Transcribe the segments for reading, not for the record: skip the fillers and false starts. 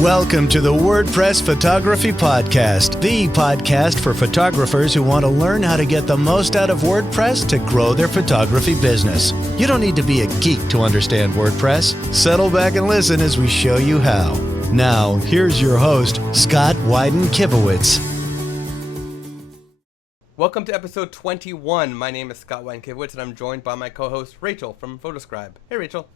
Welcome to the WordPress Photography Podcast, the podcast for photographers who want to learn how to get the most out of WordPress to grow their photography business. You don't need to be a geek to understand WordPress. Settle back and listen as we show you how. Now, here's your host, Scott Wyden-Kivowitz. Welcome to episode 21. My name is Scott Wyden-Kivowitz, and I'm joined by my co-host, Rachel from Photoscribe. Hey, Rachel.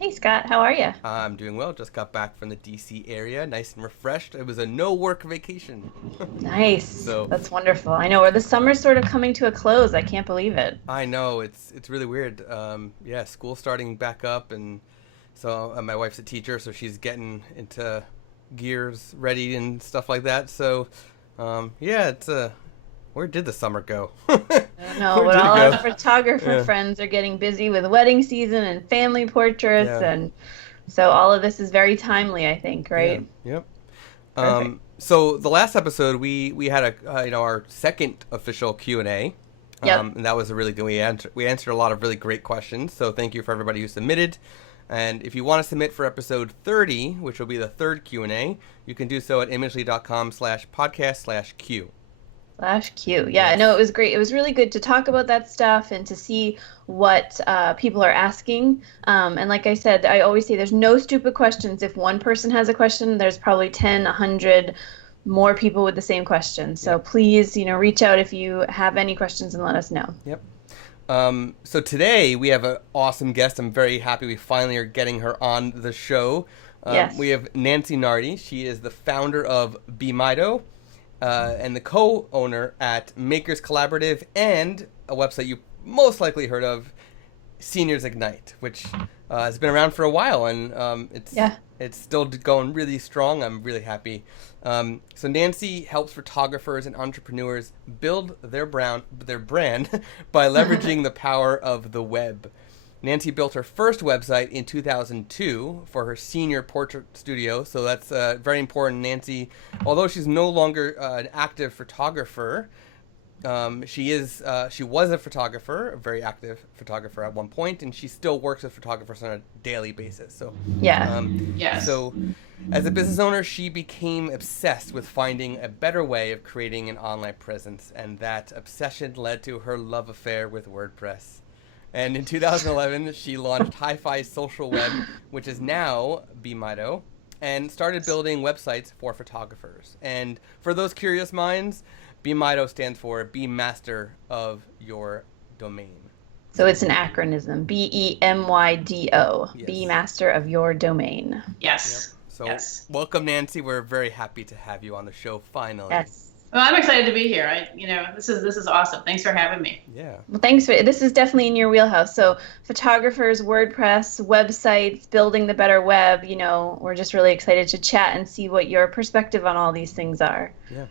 Hey, Scott. How are you? I'm doing well. Just got back from the DC area, nice and refreshed. It was a no-work vacation. Nice. That's wonderful. I know, the summer's sort of coming to a close. I can't believe it. I know. It's really weird. School's starting back up, and so my wife's a teacher, so she's getting into gears ready and stuff like that. So, it's where did the summer go? No, but all our photographer friends are getting busy with wedding season and family portraits, and so all of this is very timely, I think, right? Yeah. Yep. So the last episode we had our second official Q&A. And that was a really good. We answered a lot of really great questions. So thank you for everybody who submitted. And if you want to submit for episode 30, which will be the third Q&A, you can do so at imagely.com/podcast/Q. /Q. Yeah, no, it was great. It was really good to talk about that stuff and to see what people are asking. And like I said, I always say there's no stupid questions. If one person has a question, there's probably 10, 100 more people with the same question. So please, reach out if you have any questions and let us know. Yep. So today we have an awesome guest. I'm very happy we finally are getting her on the show. Yes. We have Nancy Nardi. She is the founder of Be Mydo. And the co-owner at Makers Collaborative and a website you most likely heard of, Seniors Ignite, which has been around for a while, and it's still going really strong. I'm really happy. So Nancy helps photographers and entrepreneurs build their brand by leveraging the power of the web. Nancy built her first website in 2002 for her senior portrait studio, so that's very important. Nancy, although she's no longer an active photographer, she was a photographer, a very active photographer at one point, and she still works with photographers on a daily basis. So So as a business owner, she became obsessed with finding a better way of creating an online presence, and that obsession led to her love affair with WordPress. And in 2011, she launched Hi-Fi Social Web, which is now Be Mydo, and started building websites for photographers. And for those curious minds, Be Mydo stands for Be Master of Your Domain. So it's an acronym, BEMYDO, Yes. Be Master of Your Domain. Yes. Yep. So welcome, Nancy. We're very happy to have you on the show finally. Yes. Well, I'm excited to be here. This is awesome. Thanks for having me. Yeah. Well, thanks this is definitely in your wheelhouse. So photographers, WordPress, websites, building the better web, we're just really excited to chat and see what your perspective on all these things are. Yeah.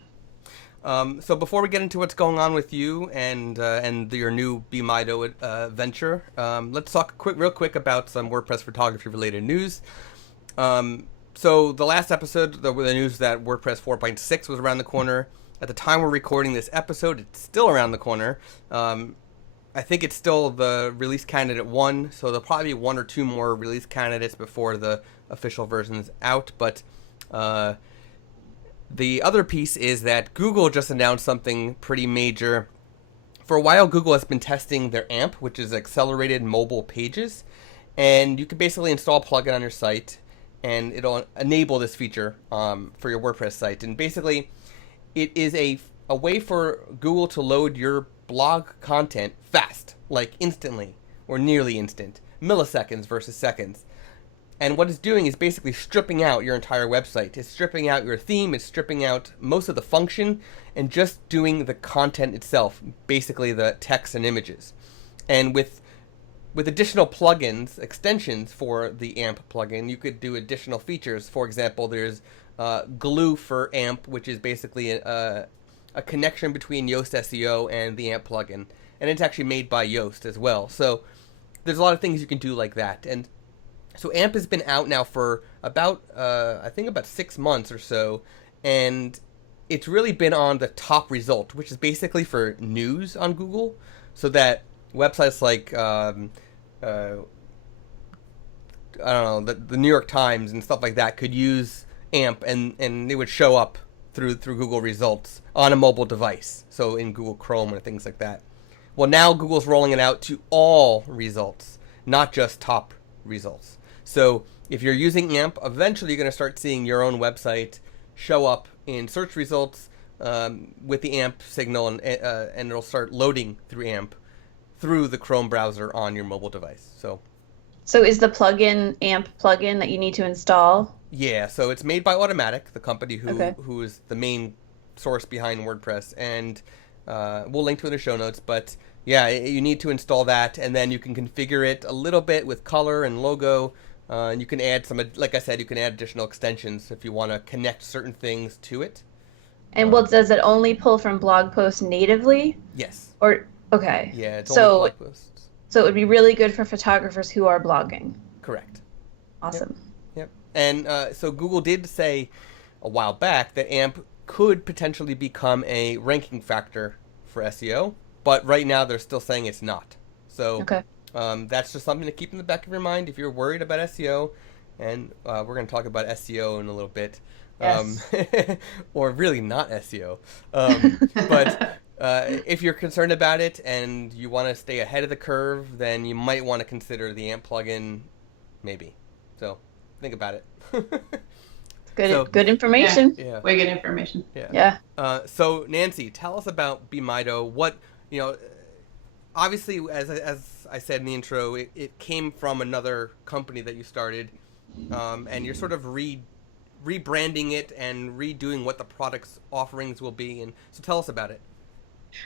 So before we get into what's going on with you and your new Be Mydo venture, let's talk real quick about some WordPress photography related news. So the last episode, the news that WordPress 4.6 was around the corner. At the time we're recording this episode, it's still around the corner. I think it's still the release candidate 1, so there'll probably be 1 or 2 more release candidates before the official version is out. But the other piece is that Google just announced something pretty major. For a while, Google has been testing their AMP, which is accelerated mobile pages. And you can basically install a plugin on your site, and it'll enable this feature for your WordPress site. And basically, it is a way for Google to load your blog content fast, like instantly, or nearly instant, milliseconds versus seconds. And what it's doing is basically stripping out your entire website. It's stripping out your theme, it's stripping out most of the function, and just doing the content itself, basically the text and images. And with additional plugins, extensions for the AMP plugin, you could do additional features. For example, there's Glue for AMP, which is basically a connection between Yoast SEO and the AMP plugin. And it's actually made by Yoast as well. So there's a lot of things you can do like that. And so AMP has been out now for about 6 months or so. And it's really been on the top result, which is basically for news on Google. So that websites like I don't know, the New York Times and stuff like that could use AMP, and it would show up through Google results on a mobile device, so in Google Chrome and things like that. Well, now Google's rolling it out to all results, not just top results. So if you're using AMP, eventually you're going to start seeing your own website show up in search results with the AMP signal, and it'll start loading through AMP through the Chrome browser on your mobile device. So is the plugin AMP plugin that you need to install? Yeah, so it's made by Automatic, the company who is the main source behind WordPress, and we'll link to it in the show notes. But yeah, you need to install that, and then you can configure it a little bit with color and logo. And you can add some, like I said, you can add additional extensions if you want to connect certain things to it. And does it only pull from blog posts natively? Yes. Okay. Yeah, it's only blog posts. So it would be really good for photographers who are blogging. Correct. Awesome. Yep. And so Google did say a while back that AMP could potentially become a ranking factor for SEO, but right now they're still saying it's not. So that's just something to keep in the back of your mind if you're worried about SEO. And we're going to talk about SEO in a little bit. Yes. Or really not SEO. But if you're concerned about it and you want to stay ahead of the curve, then you might want to consider the AMP plugin, maybe. So think about it. Good information. Yeah. Way good information. Yeah. So Nancy, tell us about Be Mydo. What, obviously, as I said in the intro, it came from another company that you started, and you're sort of rebranding it and redoing what the product's offerings will be. And so tell us about it.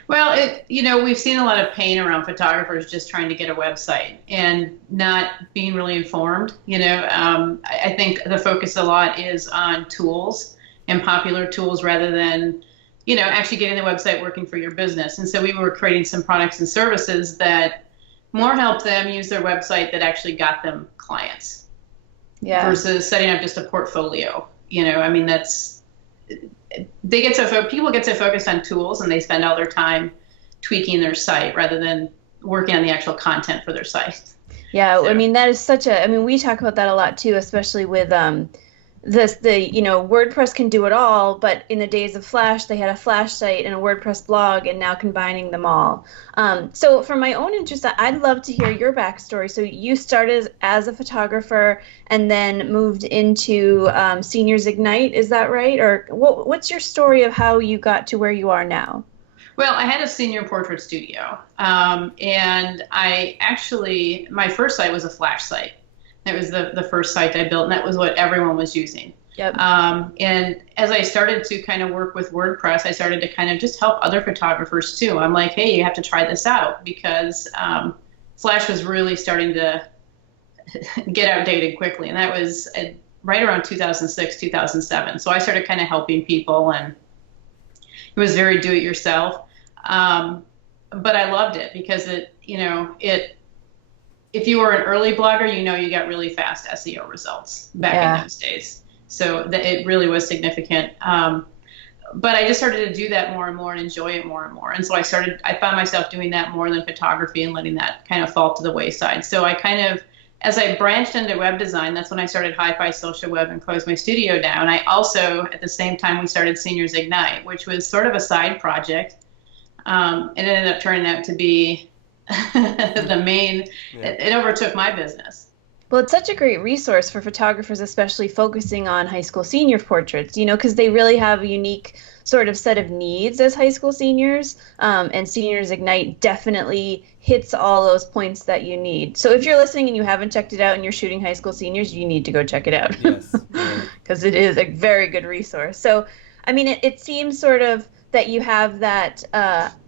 Well, we've seen a lot of pain around photographers just trying to get a website and not being really informed. I think the focus a lot is on tools and popular tools rather than, actually getting the website working for your business. And so we were creating some products and services that more help them use their website that actually got them clients. Yeah. Versus setting up just a portfolio. People get so focused on tools and they spend all their time tweaking their site rather than working on the actual content for their site. Yeah, so. That is we talk about that a lot too, especially with WordPress can do it all, but in the days of Flash, they had a Flash site and a WordPress blog, and now combining them all. So for my own interest, I'd love to hear your backstory. So you started as a photographer and then moved into Seniors Ignite, is that right? Or what's your story of how you got to where you are now? Well, I had a senior portrait studio, and my first site was a Flash site. It was the first site I built, and that was what everyone was using. Yep. And as I started to kind of work with WordPress, I started to kind of just help other photographers too. I'm like, hey, you have to try this out because Flash was really starting to get outdated quickly. And that was right around 2006, 2007. So I started kind of helping people, and it was very do-it-yourself. But I loved it because if you were an early blogger, you got really fast SEO results back in those days. So it really was significant. But I just started to do that more and more and enjoy it more and more. And so I found myself doing that more than photography and letting that kind of fall to the wayside. So I kind of, as I branched into web design, that's when I started Hi-Fi Social Web and closed my studio down. I also, at the same time, we started Seniors Ignite, which was sort of a side project. And it ended up turning out to be the main, it overtook my business. Well, it's such a great resource for photographers, especially focusing on high school senior portraits, because they really have a unique sort of set of needs as high school seniors. And Seniors Ignite definitely hits all those points that you need. So if you're listening and you haven't checked it out and you're shooting high school seniors, you need to go check it out. Yes. Because it is a very good resource. So, it seems sort of that you have that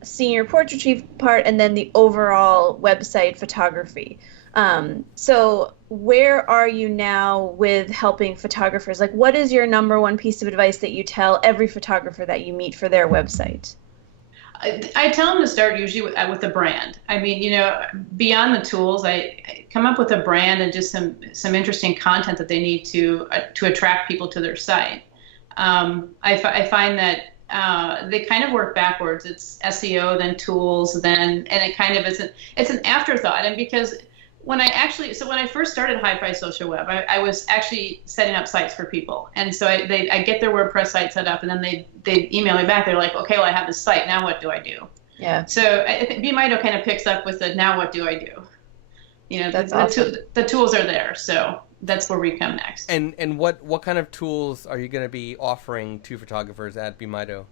senior portraiture part and then the overall website photography. So where are you now with helping photographers? Like, what is your number one piece of advice that you tell every photographer that you meet for their website? I tell them to start usually with a brand. Beyond the tools, I come up with a brand and just some interesting content that they need to attract people to their site. I find that they kind of work backwards. It's SEO, then tools, and it kind of it's an afterthought. And because when I first started Hi-Fi Social Web, I was actually setting up sites for people. And so I get their WordPress site set up, and then they email me back. They're like, okay, well, I have this site. Now what do I do? Yeah. So I think Be Mydo kind of picks up with the now what do I do? That's awesome. The tools are there. So that's where we come next. And what kind of tools are you going to be offering to photographers at Be Mydo?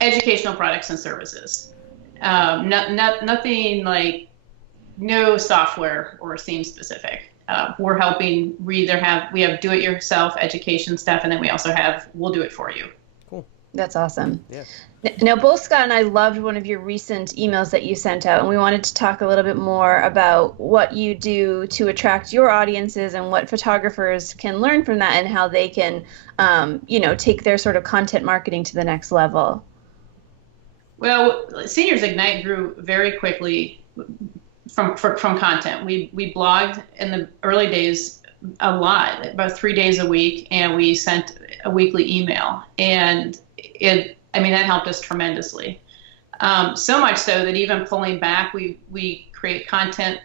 Educational products and services. Nothing like, no software or theme specific. We're helping. We have do-it-yourself education stuff, and then we also have we'll do it for you. Cool. That's awesome. Yeah. Now, both Scott and I loved one of your recent emails that you sent out, and we wanted to talk a little bit more about what you do to attract your audiences and what photographers can learn from that, and how they can, take their sort of content marketing to the next level. Well, Seniors Ignite grew very quickly from content. We blogged in the early days a lot, about 3 days a week, and we sent a weekly email, and that helped us tremendously. So much so that even pulling back, we create content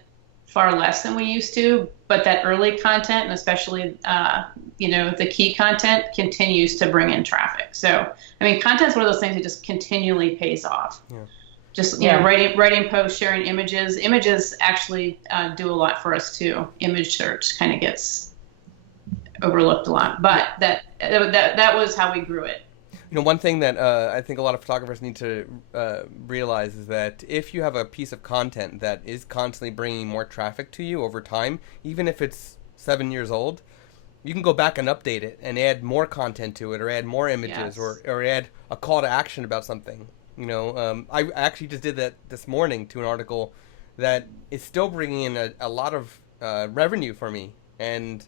far less than we used to, but that early content, and especially the key content, continues to bring in traffic. So content is one of those things that just continually pays off. Yeah. Just writing posts, sharing images. Images actually do a lot for us too. Image search kind of gets overlooked a lot, but that was how we grew it. One thing that I think a lot of photographers need to realize is that if you have a piece of content that is constantly bringing more traffic to you over time, even if it's 7 years old, you can go back and update it and add more content to it, or add more images, or add a call to action about something. I actually just did that this morning to an article that is still bringing in a lot of revenue for me. And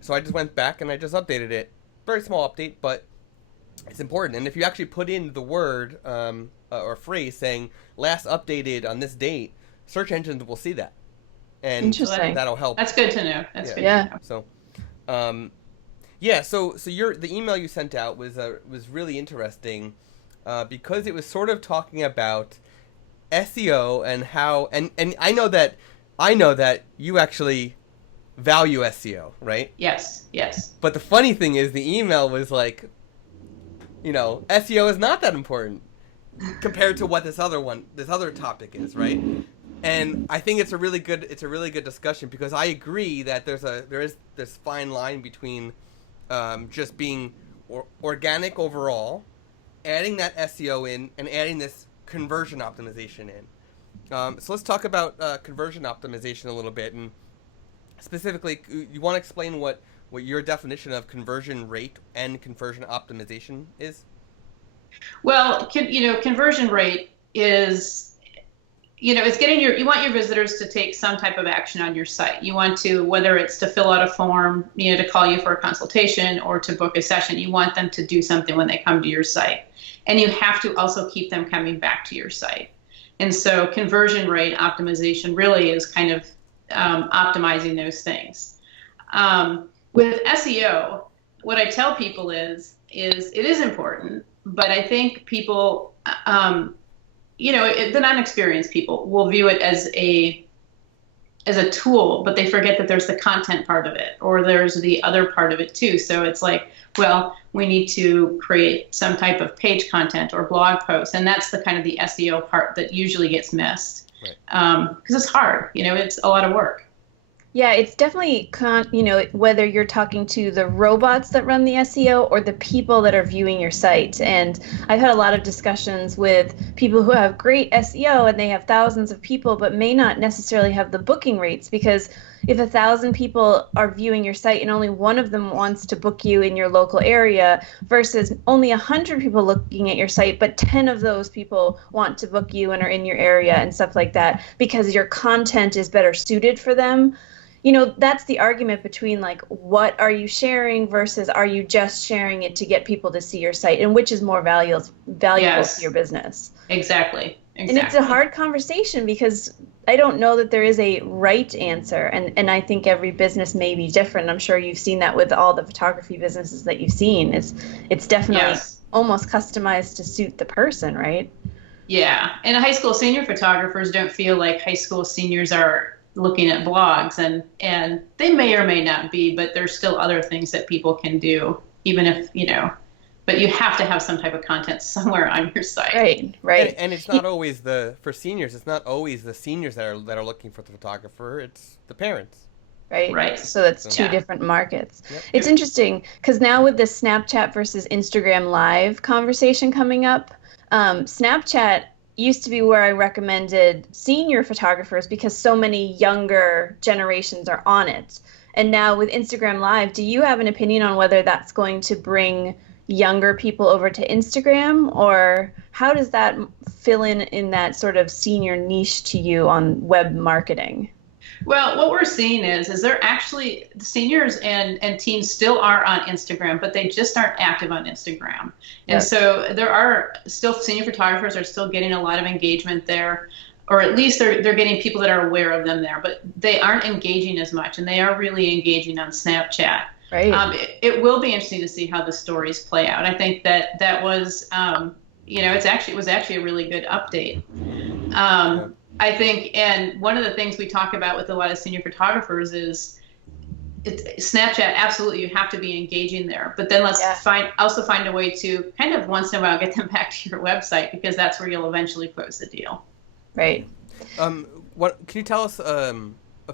so I just went back and I just updated it. Very small update, but it's important. And if you actually put in the word or phrase saying last updated on this date, search engines will see that. And interesting. That'll help. That's good to know. That's good to know. So, so the email you sent out was really interesting because it was sort of talking about SEO and how and I know that you actually value SEO, right? Yes. But the funny thing is the email was like, SEO is not that important compared to what this other topic is, right? And I think it's a really good discussion, because I agree that there is this fine line between just being organic overall, adding that SEO in, and adding this conversion optimization in. So let's talk about conversion optimization a little bit, and specifically, you want to explain what your definition of conversion rate and conversion optimization is? Well, conversion rate is, it's getting you want your visitors to take some type of action on your site. You want to, whether it's to fill out a form, to call you for a consultation, or to book a session, you want them to do something when they come to your site. And you have to also keep them coming back to your site. And so conversion rate optimization really is kind of optimizing those things. With SEO, what I tell people is it is important, but I think people, the non-experienced people will view it as a tool, but they forget that there's the content part of it, or there's the other part of it too. So it's like, well, we need to create some type of page content or blog post, and that's the kind of the SEO part that usually gets missed, because it's hard. It's a lot of work. Yeah, it's definitely, whether you're talking to the robots that run the SEO or the people that are viewing your site. And I've had a lot of discussions with people who have great SEO and they have thousands of people, but may not necessarily have the booking rates, because if 1,000 people are viewing your site and only one of them wants to book you in your local area, versus only 100 people looking at your site, but 10 of those people want to book you and are in your area and stuff like that, because your content is better suited for them. That's the argument between, like, what are you sharing versus are you just sharing it to get people to see your site, and which is more valuable to your business. Exactly. And it's a hard conversation, because I don't know that there is a right answer. And I think every business may be different. I'm sure you've seen that with all the photography businesses that you've seen. It's definitely almost customized to suit the person, right? Yeah, and high school senior photographers don't feel like high school seniors are looking at blogs, and they may or may not be, but there's still other things that people can do, even if, but you have to have some type of content somewhere on your site. Right. And it's not always for seniors. It's not always the seniors that are looking for the photographer. It's the parents. Right. So that's two different markets. Yep. It's interesting because now with the Snapchat versus Instagram Live conversation coming up, Snapchat used to be where I recommended senior photographers because so many younger generations are on it. And now with Instagram Live, do you have an opinion on whether that's going to bring younger people over to Instagram, or how does that fill in that sort of senior niche to you on web marketing? Well, what we're seeing is they're actually, the seniors and teens still are on Instagram, but they just aren't active on Instagram. And so there are still, senior photographers are still getting a lot of engagement there, or at least they're getting people that are aware of them there, but they aren't engaging as much, and they are really engaging on Snapchat. Right. It will be interesting to see how the stories play out. I think that was, it was actually a really good update. I think, and one of the things we talk about with a lot of senior photographers is Snapchat, absolutely, you have to be engaging there. But then let's also find a way to kind of once in a while get them back to your website, because that's where you'll eventually close the deal. Right. Can you tell us a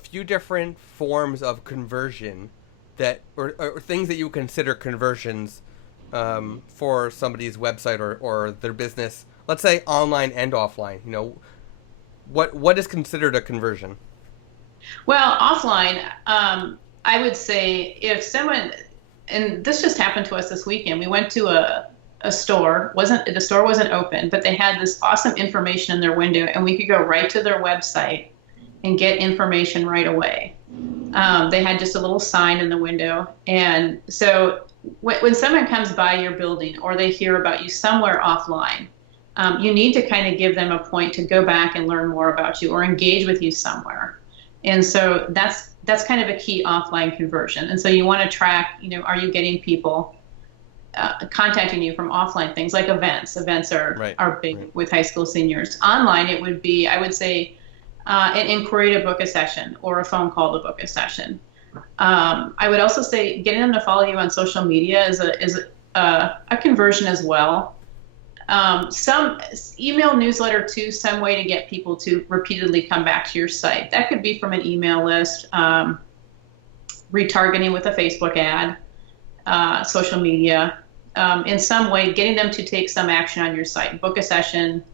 few different forms of conversion that, or things that you consider conversions for somebody's website or their business? Let's say online and offline. What is considered a conversion? Well, offline, I would say if someone, and this just happened to us this weekend, we went to a store, the store wasn't open, but they had this awesome information in their window, and we could go right to their website and get information right away. They had just a little sign in the window. And so when someone comes by your building or they hear about you somewhere offline, you need to kind of give them a point to go back and learn more about you or engage with you somewhere. And so that's kind of a key offline conversion. And so you want to track, are you getting people contacting you from offline things like events? Events are big with high school seniors. Online, it would be, I would say, an inquiry to book a session or a phone call to book a session. I would also say getting them to follow you on social media is a conversion as well. Some email newsletter too, some way to get people to repeatedly come back to your site. That could be from an email list, retargeting with a Facebook ad, social media, in some way, getting them to take some action on your site, book a session,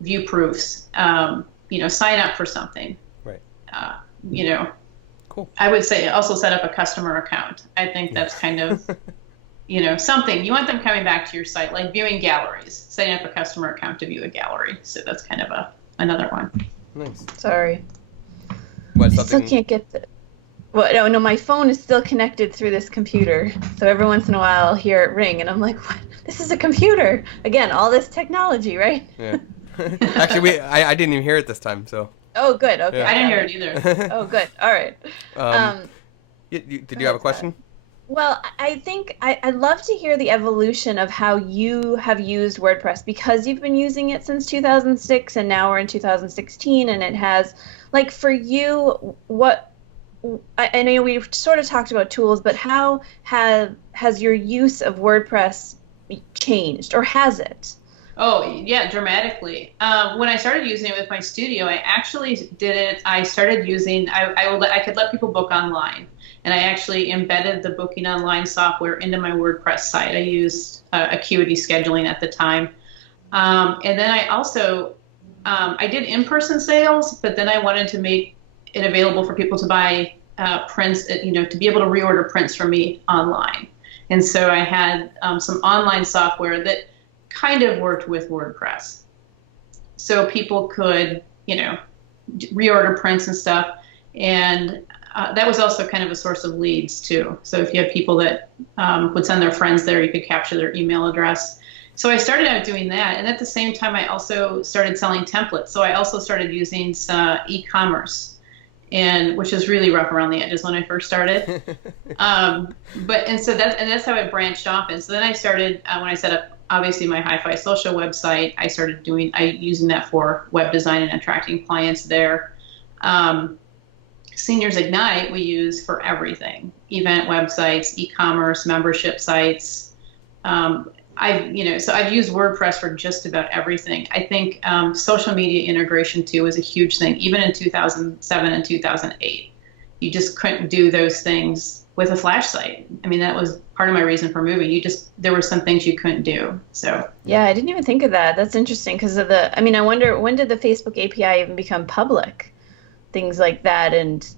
view proofs, sign up for something. Right. Cool. I would say also set up a customer account. I think that's kind of, something. You want them coming back to your site, like viewing galleries, setting up a customer account to view a gallery. So that's kind of another one. Nice. Sorry. What, I still can't get the... Well, no, my phone is still connected through this computer. So every once in a while I'll hear it ring, and I'm like, what? This is a computer. Again, all this technology, right? Yeah. Actually, I didn't even hear it this time, so. Oh, good. Okay. Yeah. I didn't hear it either. Oh, good. All right. Did you have a question? Well, I think I'd love to hear the evolution of how you have used WordPress, because you've been using it since 2006 and now we're in 2016, and it has, like, for you, I know we've sort of talked about tools, but how has your use of WordPress changed, or has it? Oh, yeah, dramatically. When I started using it with my studio, I actually did it. I started using, I could let people book online. And I actually embedded the booking online software into my WordPress site. I used Acuity scheduling at the time. And then I also, I did in-person sales, but then I wanted to make it available for people to buy prints, to be able to reorder prints from me online. And so I had some online software that kind of worked with WordPress. So people could, reorder prints and stuff. And that was also kind of a source of leads too. So if you have people that would send their friends there, you could capture their email address. So I started out doing that. And at the same time, I also started selling templates. So I also started using e-commerce, which is really rough around the edges when I first started. So that's how it branched off. And so then I started, when I set up obviously my Hi-Fi Social website, using that for web design and attracting clients there. Seniors Ignite we use for everything: event websites, e-commerce, membership sites. I've used WordPress for just about everything. I think social media integration too was a huge thing, even in 2007 and 2008. You just couldn't do those things with a Flash site. I mean, that was part of my reason for moving. There were some things you couldn't do. So yeah, I didn't even think of that. That's interesting because I wonder, when did the Facebook API even become public? Things like that, and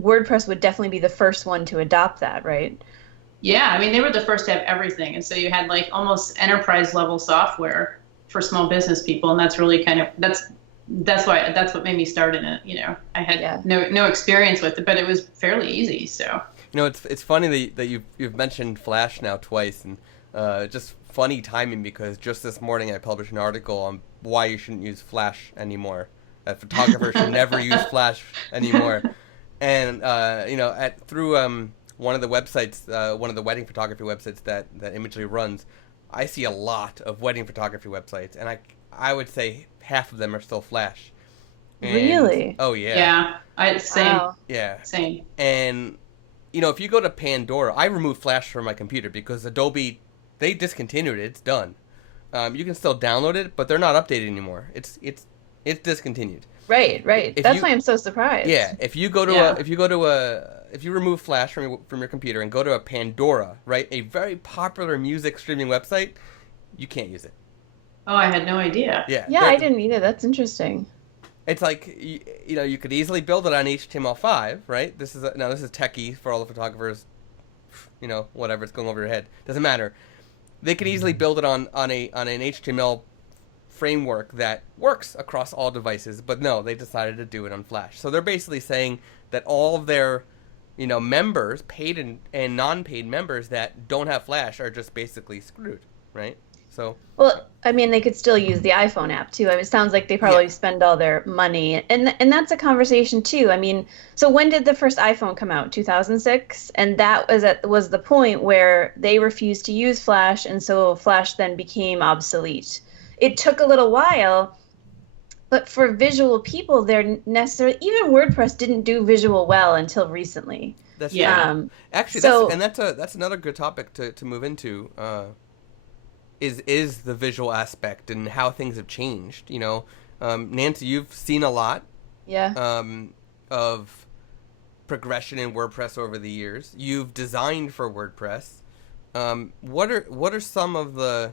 WordPress would definitely be the first one to adopt that, right? Yeah, I mean, they were the first to have everything, and so you had like almost enterprise level software for small business people, and that's really that's what made me start in it. I had no experience with it, but it was fairly easy. So it's funny that you've mentioned Flash now twice, and just funny timing, because just this morning I published an article on why you shouldn't use Flash anymore. That photographers should never use Flash anymore. And through one of the websites, one of the wedding photography websites that Imagely runs, I see a lot of wedding photography websites, and I would say half of them are still Flash. And, really? Oh yeah. Yeah. Same. Wow. Yeah. Same. And if you go to Pandora, I removed Flash from my computer because Adobe, they discontinued it. It's done. You can still download it, but they're not updated anymore. It's discontinued. Right. That's why I'm so surprised. Yeah, if you remove Flash from your computer and go to a Pandora, right, a very popular music streaming website, you can't use it. Oh, I had no idea. Yeah, I didn't either. That's interesting. It's like you could easily build it on HTML5, right? This is techie for all the photographers. Whatever, it's going over your head. Doesn't matter. They can easily build it on an HTML framework that works across all devices, but no, they decided to do it on Flash. So they're basically saying that all of their members, paid and non-paid members that don't have Flash, are just basically screwed, right? So well, I mean, they could still use the iPhone app too. I mean, it sounds like they probably spend all their money, and that's a conversation too. I mean, so when did the first iPhone come out? 2006, and that was the point where they refused to use Flash, and so Flash then became obsolete. It took a little while, but for visual people, even WordPress didn't do visual well until recently. That's right. Actually, that's another good topic to move into. Is the visual aspect and how things have changed. Nancy, you've seen a lot. Yeah. Of progression in WordPress over the years. You've designed for WordPress. What are some of the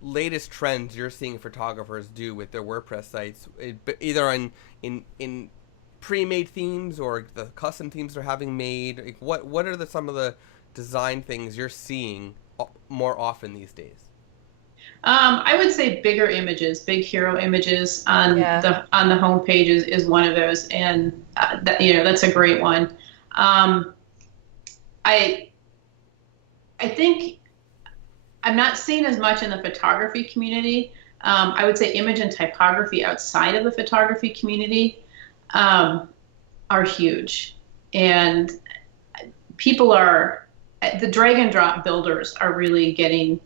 latest trends you're seeing photographers do with their WordPress sites, either in pre-made themes or the custom themes they're having made? Like what are some of the design things you're seeing more often these days? I would say bigger images, big hero images on the home page is one of those, and that's a great one. I think I'm not seeing as much in the photography community. I would say image and typography outside of the photography community are huge, and the drag and drop builders are really getting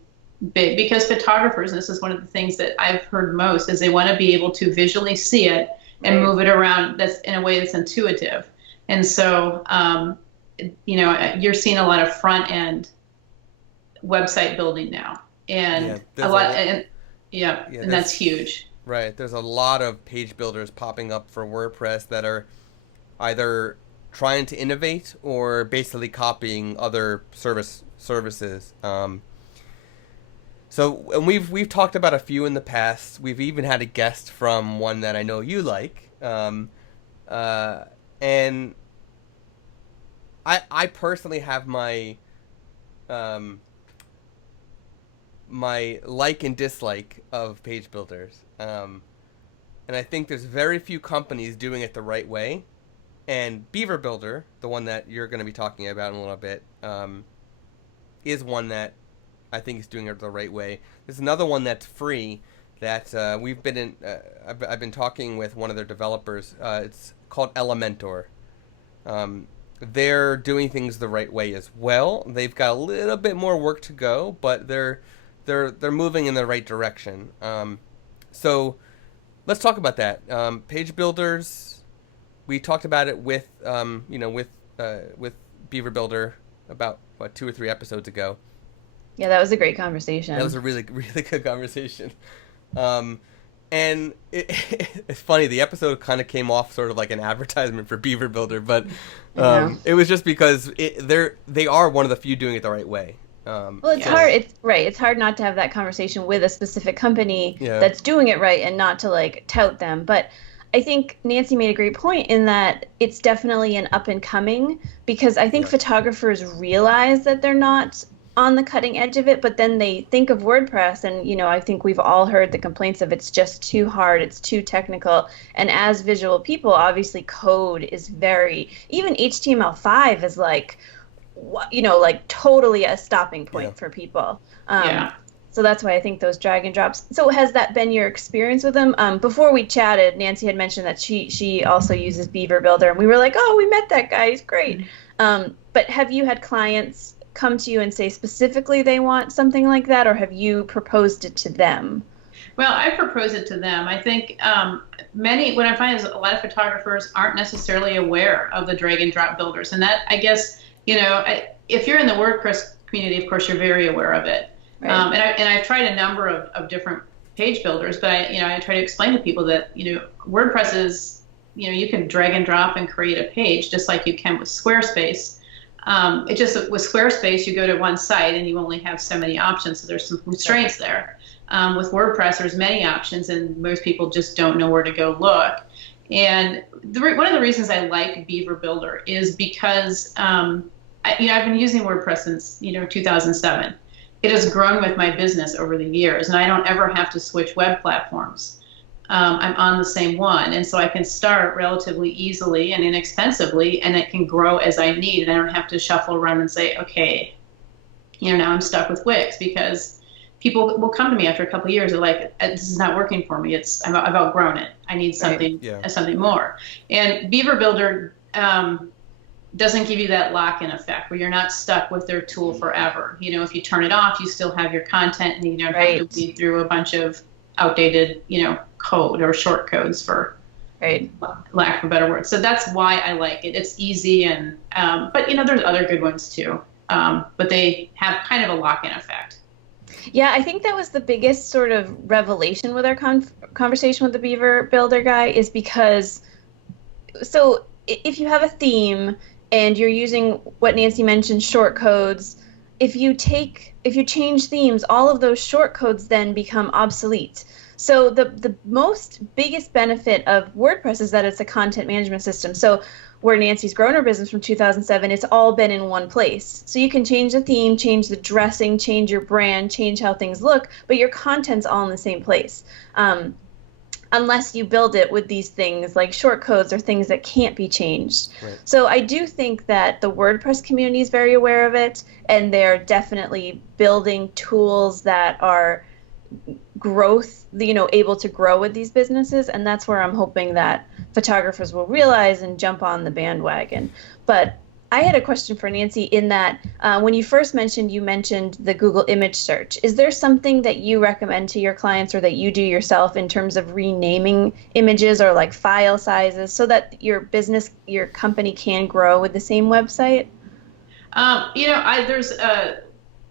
big, because photographers, and this is one of the things that I've heard most, is they want to be able to visually see it and move it around that's in a way that's intuitive. And so, you're seeing a lot of front end website building now, and and that's huge. Right. There's a lot of page builders popping up for WordPress that are either trying to innovate or basically copying other services. So, and we've talked about a few in the past. We've even had a guest from one that I know you like, and I personally have my my like and dislike of page builders, and I think there's very few companies doing it the right way. And Beaver Builder, the one that you're going to be talking about in a little bit, is one that I think is doing it the right way. There's another one that's free that we've been in. I've been talking with one of their developers. It's called Elementor, they're doing things the right way as well. They've got a little bit more work to go, but they're moving in the right direction. So let's talk about that. Page builders, we talked about it with with Beaver Builder about 2 or 3 episodes ago. Yeah, that was a great conversation. That was a really, really good conversation. And it's funny, the episode kind of came off sort of like an advertisement for Beaver Builder, but it was just because they are one of the few doing it the right way. Well, it's hard. It's hard not to have that conversation with a specific company that's doing it right and not to like tout them. But I think Nancy made a great point in that it's definitely an up and coming, because I think photographers realize that they're not on the cutting edge of it, but then they think of WordPress and, I think we've all heard the complaints of it's just too hard, it's too technical. And as visual people, obviously code is even HTML5 is like, like totally a stopping point for people. So that's why I think those drag and drops. So has that been your experience with them? Before we chatted, Nancy had mentioned that she also uses Beaver Builder, and we were like, oh, we met that guy, he's great. But have you had clients come to you and say specifically they want something like that, or have you proposed it to them? Well, I propose it to them. I think what I find is a lot of photographers aren't necessarily aware of the drag and drop builders, and that, I guess, if you're in the WordPress community, of course, you're very aware of it. Right. And I've tried a number of different page builders, but I try to explain to people that WordPress is you can drag and drop and create a page just like you can with Squarespace. It just with Squarespace you go to one site and you only have so many options, so there's some constraints there. With WordPress there's many options and most people just don't know where to go look. And one of the reasons I like Beaver Builder is because I've been using WordPress since 2007. It has grown with my business over the years, and I don't ever have to switch web platforms. I'm on the same one, and so I can start relatively easily and inexpensively, and it can grow as I need, and I don't have to shuffle around and say, okay, now I'm stuck with Wix, because people will come to me after a couple of years. They're like, this is not working for me. I've outgrown it. I need something, something more. And Beaver Builder doesn't give you that lock-in effect where you're not stuck with their tool forever. If you turn it off, you still have your content, and you don't have to weed through a bunch of outdated, code or short codes, for lack of a better word. So that's why I like it. It's easy, and but there's other good ones too. But they have kind of a lock-in effect. Yeah, I think that was the biggest sort of revelation with our conversation with the Beaver Builder guy, is because so if you have a theme and you're using what Nancy mentioned, short codes, if you change themes, all of those short codes then become obsolete. So the biggest benefit of WordPress is that it's a content management system. So where Nancy's grown her business from 2007, it's all been in one place. So you can change the theme, change the dressing, change your brand, change how things look, but your content's all in the same place. Unless you build it with these things like short codes or things that can't be changed. Right. So I do think that the WordPress community is very aware of it, and they're definitely building tools that are able to grow with these businesses, and that's where I'm hoping that photographers will realize and jump on the bandwagon. But I had a question for Nancy in that when you first mentioned the Google image search. Is there something that you recommend to your clients or that you do yourself in terms of renaming images or like file sizes so that your company can grow with the same website? There's a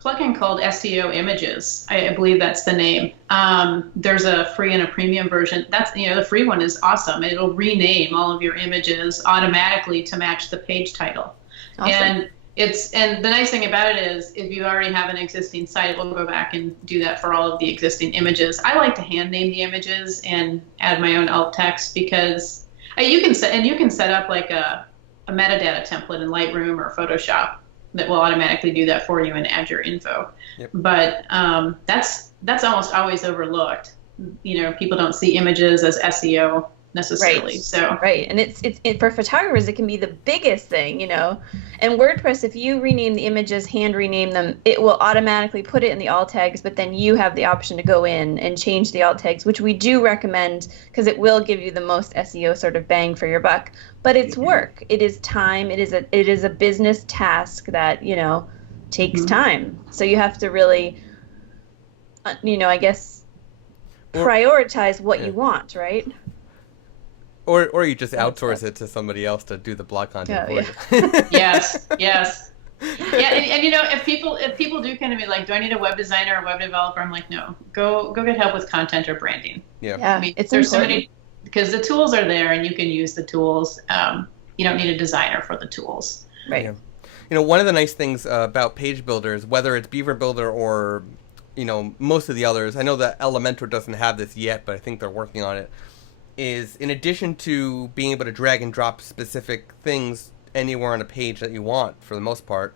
plugin called SEO Images. I believe that's the name. There's a free and a premium version. That's the free one is awesome. It'll rename all of your images automatically to match the page title. Awesome. And the nice thing about it is if you already have an existing site, it will go back and do that for all of the existing images. I like to hand name the images and add my own alt text, because you can set up like a metadata template in Lightroom or Photoshop that will automatically do that for you and add your info. Yep. But that's almost always overlooked. People don't see images as SEO necessarily. Right. So right, and it's for photographers, it can be the biggest thing, And WordPress, if you rename the images, hand rename them, it will automatically put it in the alt tags, but then you have the option to go in and change the alt tags, which we do recommend because it will give you the most SEO sort of bang for your buck. But it's work. It is time. It is a business task that, takes time. So you have to really, I guess, prioritize what you want, right? Or you just outsource it to somebody else to do the blog content for you. Yes. Yeah, and if people do kind of be like, do I need a web designer or a web developer? I'm like, no, go get help with content or branding. Yeah, I mean, it's there's important. so many, because the tools are there and you can use the tools. You don't need a designer for the tools. Right. Yeah. One of the nice things about page builders, whether it's Beaver Builder or most of the others, I know that Elementor doesn't have this yet, but I think they're working on it, is in addition to being able to drag and drop specific things anywhere on a page that you want, for the most part,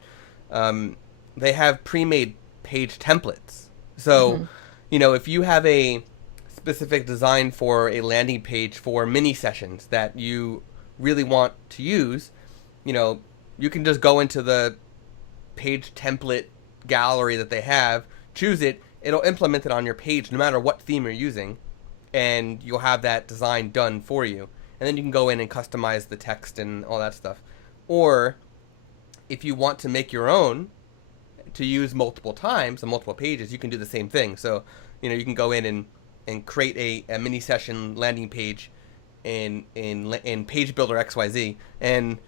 they have pre-made page templates. So, if you have a specific design for a landing page for mini sessions that you really want to use, you can just go into the page template gallery that they have, choose it, it'll implement it on your page no matter what theme you're using, and you'll have that design done for you. And then you can go in and customize the text and all that stuff. Or if you want to make your own to use multiple times on multiple pages, you can do the same thing. So, you can go in and create a mini session landing page in Page Builder XYZ and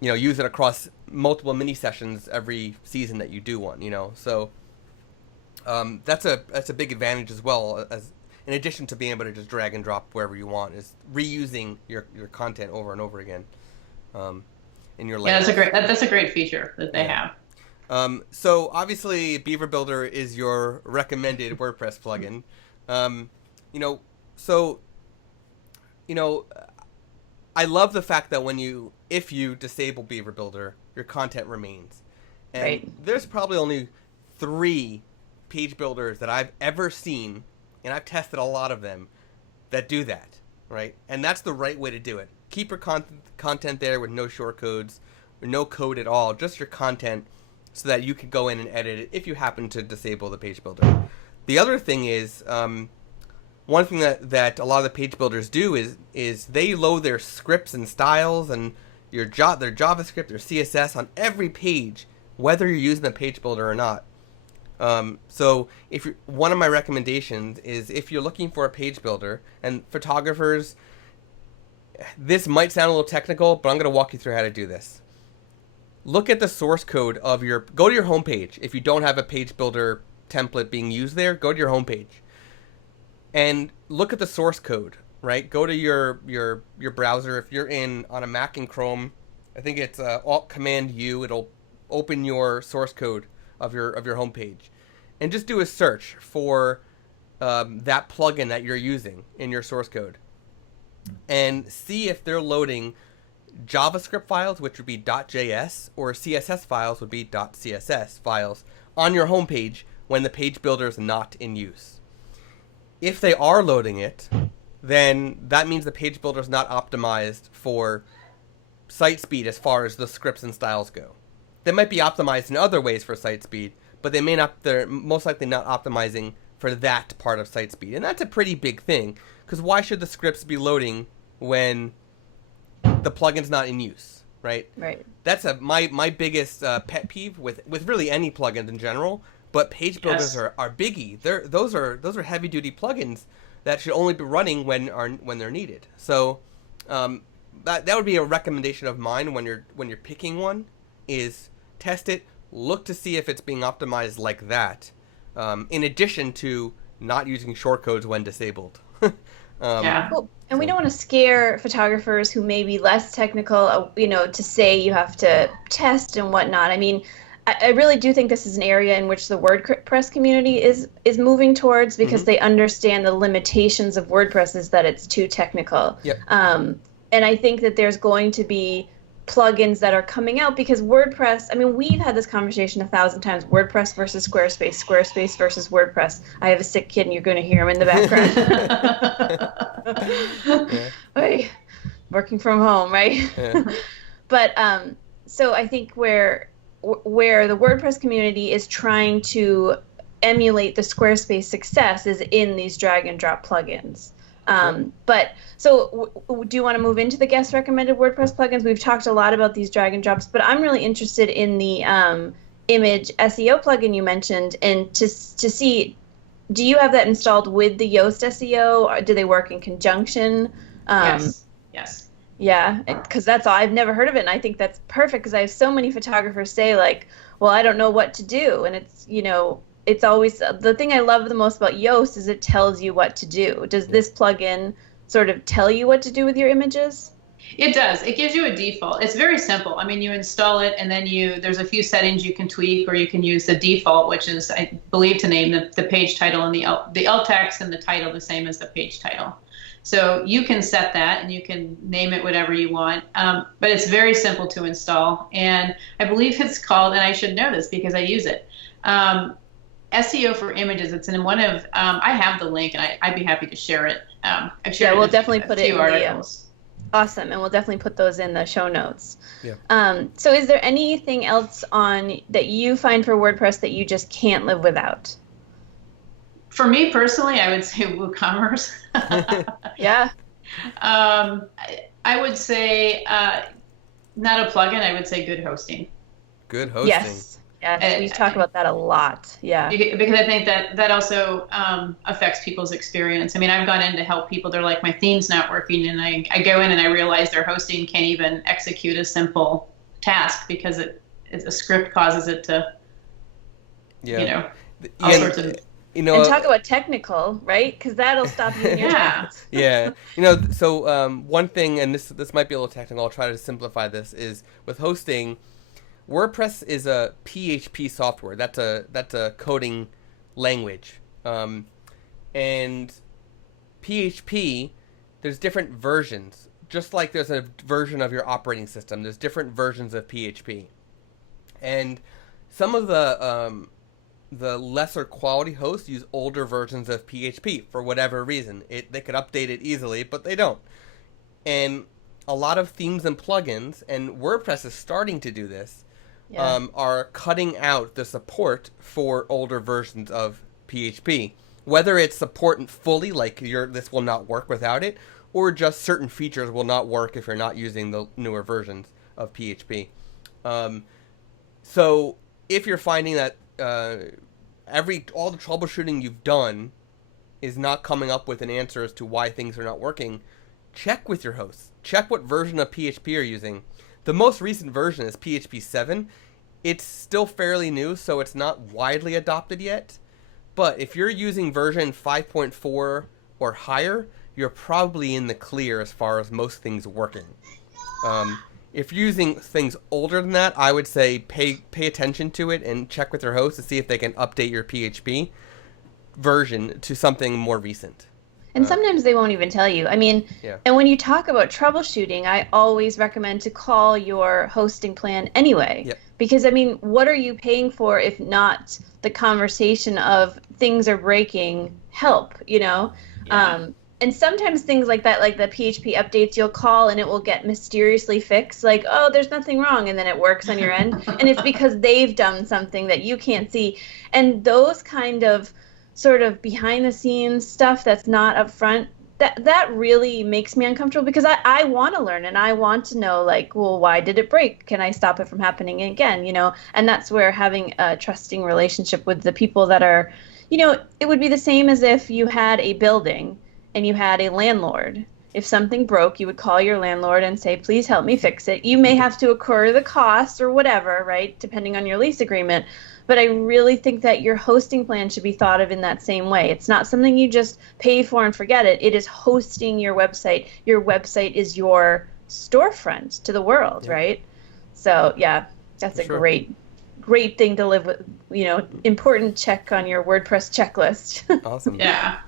use it across multiple mini sessions every season that you do one. So that's a big advantage as well, as in addition to being able to just drag and drop wherever you want, is reusing your content over and over again in your layout. Yeah, that's a great feature that they have. So obviously Beaver Builder is your recommended WordPress plugin. I love the fact that if you disable Beaver Builder, your content remains. And there's probably only 3 page builders that I've ever seen, and I've tested a lot of them, that do that, right? And that's the right way to do it. Keep your content there with no shortcodes, or no code at all, just your content, so that you can go in and edit it if you happen to disable the page builder. The other thing is, one thing that a lot of the page builders do is they load their scripts and styles and their JavaScript, their CSS on every page, whether you're using the page builder or not. So one of my recommendations is, if you're looking for a page builder, and photographers, this might sound a little technical, but I'm going to walk you through how to do this. Look at the source code go to your homepage. If you don't have a page builder template being used there, go to your homepage and look at the source code, right? Go to your browser. If you're on a Mac in Chrome, I think it's Alt-Command-U. It'll open your source code of your homepage, and just do a search for that plugin that you're using in your source code, and see if they're loading JavaScript files, which would be .js, or CSS files would be .css files on your homepage when the page builder is not in use. If they are loading it, then that means the page builder is not optimized for site speed as far as the scripts and styles go. They might be optimized in other ways for site speed, but they're most likely not optimizing for that part of site speed. And that's a pretty big thing, because why should the scripts be loading when the plugin's not in use, right? Right. That's my biggest pet peeve with really any plugins in general, but page builders are biggie. Those are heavy duty plugins that should only be running when they're needed. So that would be a recommendation of mine when you're picking one, is test it, look to see if it's being optimized like that, in addition to not using shortcodes when disabled. Well, and we don't want to scare photographers who may be less technical, to say you have to test and whatnot. I mean, I really do think this is an area in which the WordPress community is moving towards, because they understand the limitations of WordPress is that it's too technical. Yep. And I think that there's going to be plugins that are coming out, because WordPress, I mean, we've had this conversation 1,000 times, WordPress versus Squarespace, Squarespace versus WordPress. I have a sick kid and you're going to hear him in the background. Yeah. Hey, working from home, right? Yeah. But so I think where the WordPress community is trying to emulate the Squarespace success is in these drag and drop plugins. But so do you want to move into the guest recommended WordPress plugins? We've talked a lot about these drag and drops, but I'm really interested in the image SEO plugin you mentioned, and to see, do you have that installed with the Yoast SEO, or do they work in conjunction? Yes. Yeah, because that's all. I've never heard of it, and I think that's perfect, because I have so many photographers say, like, well, I don't know what to do, and it's, it's always, the thing I love the most about Yoast is it tells you what to do. Does this plugin sort of tell you what to do with your images? It does. It gives you a default. It's very simple. I mean, you install it, and then there's a few settings you can tweak, or you can use the default, which is, I believe, to name the page title and the alt text and the title the same as the page title. So you can set that, and you can name it whatever you want. But it's very simple to install, and I believe it's called, and I should know this because I use it, SEO for images. It's in one of, I have the link, and I'd be happy to share it. I've shared we'll it definitely put it in articles. Awesome, and we'll definitely put those in the show notes. Yeah. So is there anything else that you find for WordPress that you just can't live without? For me personally, I would say WooCommerce. Yeah. I would say not a plugin. I would say good hosting. Good hosting. Yes. We talk about that a lot. Yeah. Because I think that also affects people's experience. I mean, I've gone in to help people. They're like, my theme's not working, and I go in and I realize their hosting can't even execute a simple task because a script causes it to, all sorts of. And talk about technical, right? Because that'll stop you in your tracks. Yeah. So one thing, and this might be a little technical, I'll try to simplify this, is with hosting, WordPress is a PHP software. That's a coding language. And PHP, there's different versions. Just like there's a version of your operating system, there's different versions of PHP. And some of the lesser quality hosts use older versions of PHP for whatever reason. They could update it easily, but they don't. And a lot of themes and plugins, and WordPress is starting to do this, are cutting out the support for older versions of PHP. Whether it's support fully, like this will not work without it, or just certain features will not work if you're not using the newer versions of PHP. So if you're finding that all the troubleshooting you've done is not coming up with an answer as to why things are not working, check with your hosts. Check what version of PHP you're using. The most recent version is PHP 7. It's still fairly new, so it's not widely adopted yet. But if you're using version 5.4 or higher, you're probably in the clear as far as most things working. If you're using things older than that, I would say pay attention to it and check with your host to see if they can update your PHP version to something more recent. And sometimes they won't even tell you. I mean, and when you talk about troubleshooting, I always recommend to call your hosting plan anyway. Yep. Because, I mean, what are you paying for if not the conversation of things are breaking, help, Yeah. And sometimes things like that, like the PHP updates, you'll call and it will get mysteriously fixed. Like, oh, there's nothing wrong. And then it works on your end. And it's because they've done something that you can't see. And those kind of sort of behind the scenes stuff that's not up front, that really makes me uncomfortable, because I want to learn and I want to know, like, well, why did it break? Can I stop it from happening again? And that's where having a trusting relationship with the people that are, it would be the same as if you had a building and you had a landlord. If something broke, you would call your landlord and say, please help me fix it. You may have to incur the cost or whatever, right, depending on your lease agreement. But I really think that your hosting plan should be thought of in that same way. It's not something you just pay for and forget it. It is hosting your website. Your website is your storefront to the world, right? So, yeah, that's a great thing to live with, important check on your WordPress checklist. Awesome. Yeah.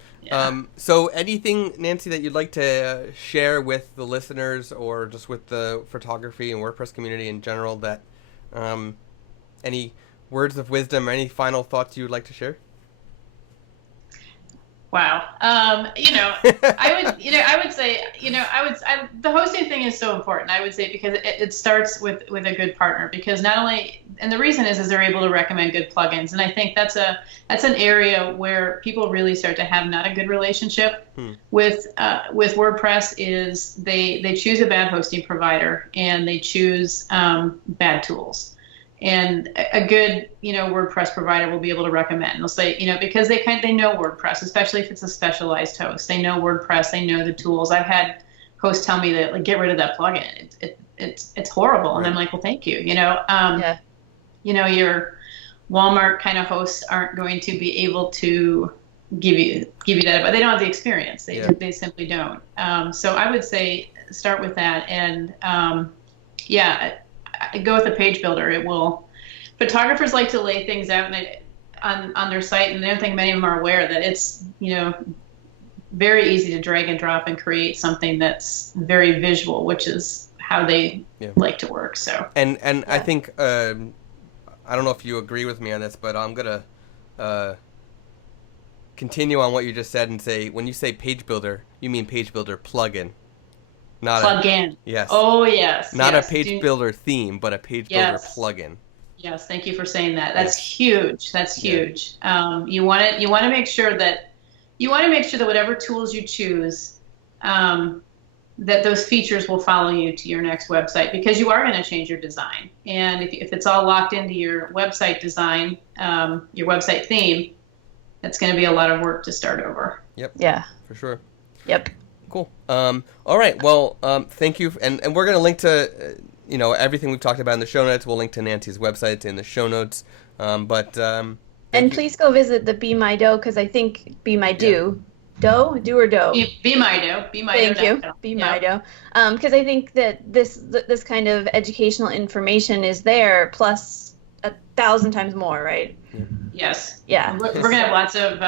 So anything, Nancy, that you'd like to share with the listeners or just with the photography and WordPress community in general, that any words of wisdom or any final thoughts you would like to share? Wow. I would say, the hosting thing is so important, I would say, because it starts with a good partner, because not only, and the reason is they're able to recommend good plugins. And I think that's an area where people really start to have not a good relationship with WordPress, is they choose a bad hosting provider and they choose bad tools. And a good, WordPress provider will be able to recommend. They'll say, because they know WordPress, especially if it's a specialized host. They know WordPress. They know the tools. I've had hosts tell me that, like, get rid of that plugin. It's horrible. And I'm like, well, thank you. Your Walmart kind of hosts aren't going to be able to give you that, but they don't have the experience. They simply don't. So I would say start with that, and go with a page builder. It will. Photographers like to lay things out on their site, and I don't think many of them are aware that it's very easy to drag and drop and create something that's very visual, which is how they like to work. So I think I don't know if you agree with me on this, but I'm gonna continue on what you just said and say, when you say page builder, you mean page builder plugin. Plug-in. Yes. Oh, yes. Not a page builder theme, but a page builder plugin. Yes, thank you for saying that. That's huge. That's huge. You want to make sure that whatever tools you choose, that those features will follow you to your next website, because you are going to change your design. And if it's all locked into your website design, your website theme, it's going to be a lot of work to start over. Yep. Yeah. For sure. Yep. Cool. All right. Well, thank you. And we're going to link to, everything we've talked about in the show notes. We'll link to Nancy's website in the show notes. And please go visit the Be Mydo, because I think Be Mydo, do or do? Be Mydo. Be Mydo. Thank you. Be Mydo. Because I think that this kind of educational information is there, plus 1,000 times more, right? Yes. Yeah. We're going to have lots of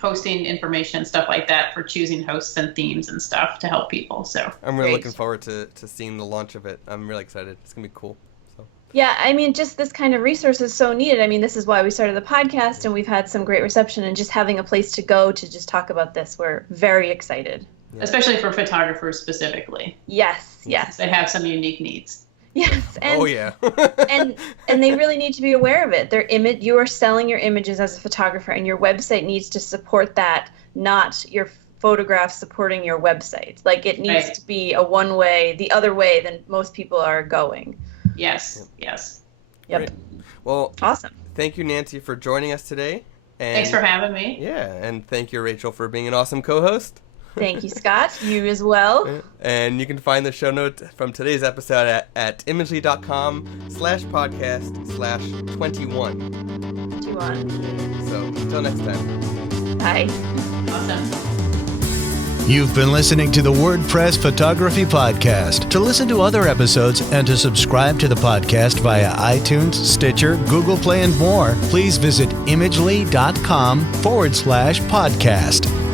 hosting information, stuff like that, for choosing hosts and themes and stuff to help people. So I'm really looking forward to seeing the launch of it. I'm really excited. It's gonna be cool. So yeah, I mean, just this kind of resource is so needed. I mean, this is why we started the podcast, and we've had some great reception, and just having a place to go to just talk about this, we're very excited. Yeah. Especially for photographers specifically. Yes. They have some unique needs. Yes. And, oh yeah. and they really need to be aware of it. You are selling your images as a photographer, and your website needs to support that, not your photographs supporting your website. Like, it needs to be a one-way, the other way than most people are going. Yes. Yep. Great. Well, awesome. Thank you, Nancy, for joining us today. And, thanks for having me. Yeah, and thank you, Rachel, for being an awesome co-host. Thank you, Scott. You as well. And you can find the show notes from today's episode at imagely.com/podcast/21. 21. So until next time. Bye. Awesome. You've been listening to the WordPress Photography Podcast. To listen to other episodes and to subscribe to the podcast via iTunes, Stitcher, Google Play, and more, please visit imagely.com/podcast.